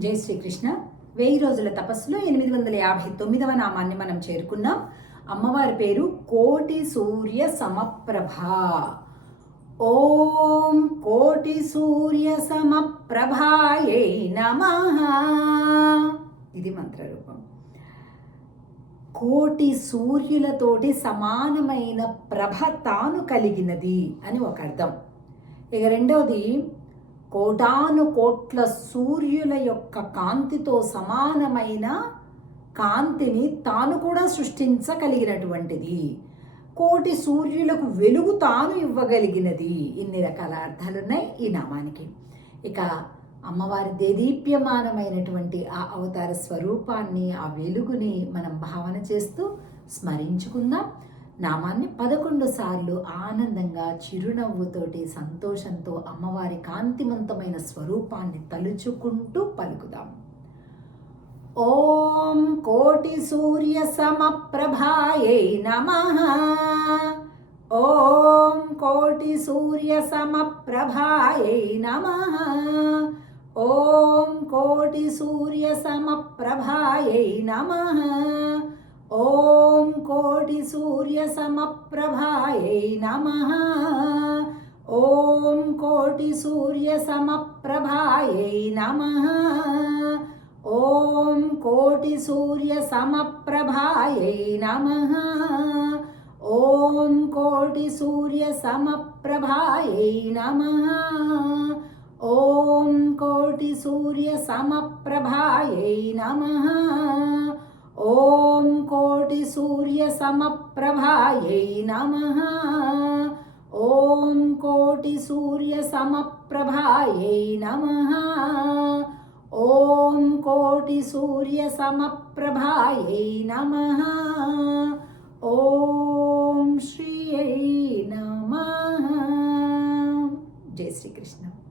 జై శ్రీకృష్ణ. వెయ్యి రోజుల తపస్సులో ఎనిమిది వందల యాభై తొమ్మిదవ నామాన్ని మనం చేరుకున్నాం. అమ్మవారి పేరు కోటి సూర్య సమప్రభ. ఓం కోటి సూర్య సమప్రభాయే నమ. ఇది మంత్రరూపం. కోటి సూర్యులతోటి సమానమైన ప్రభ తాను కలిగినది అని ఒక అర్థం. ఇక రెండవది కోటాను కోట్ల సూర్యుల యొక్క కాంతితో సమానమైన కాంతిని తాను కూడా సృష్టించగలిగినటువంటిది. కోటి సూర్యులకు వెలుగు తాను ఇవ్వగలిగినది. ఇన్ని రకాల అర్థాలు ఉన్నాయి ఈ నామానికి. ఇక అమ్మవారి దేదీప్యమానమైనటువంటి ఆ అవతార స్వరూపాన్ని ఆ వెలుగుని మనం భావన చేస్తూ స్మరించుకుందాం. నామాన్ని పదకొండు సార్లు ఆనందంగా చిరునవ్వుతోటి సంతోషంతో అమ్మవారి కాంతిమంతమైన స్వరూపాన్ని తలుచుకుంటూ పలుకుదాం. ఓం కోటి సూర్య సమప్రభాయై నమ. ఓం కోటి సూర్య సమప్రభాయై నమ. ఓం కోటి సూర్య సమప్రభాయై నమ. ఓం कोटिसूर्यसमप्रभायै नमः। ॐ कोटिसूर्यसमप्रभायै नमः। ॐ कोटिसूर्यसमप्रभायै नमः। ॐ कोटिसूर्यसमप्रभायै नमः। ॐ कोटिसूर्यसमप्रभायै नमः। समप्रभायै नमः। ॐ कोटिसूर्यसमप्रभायै नमः। ॐ कोटिसूर्यसमप्रभायै नमः। ॐ श्रियै नमः। जय श्रीकृष्ण।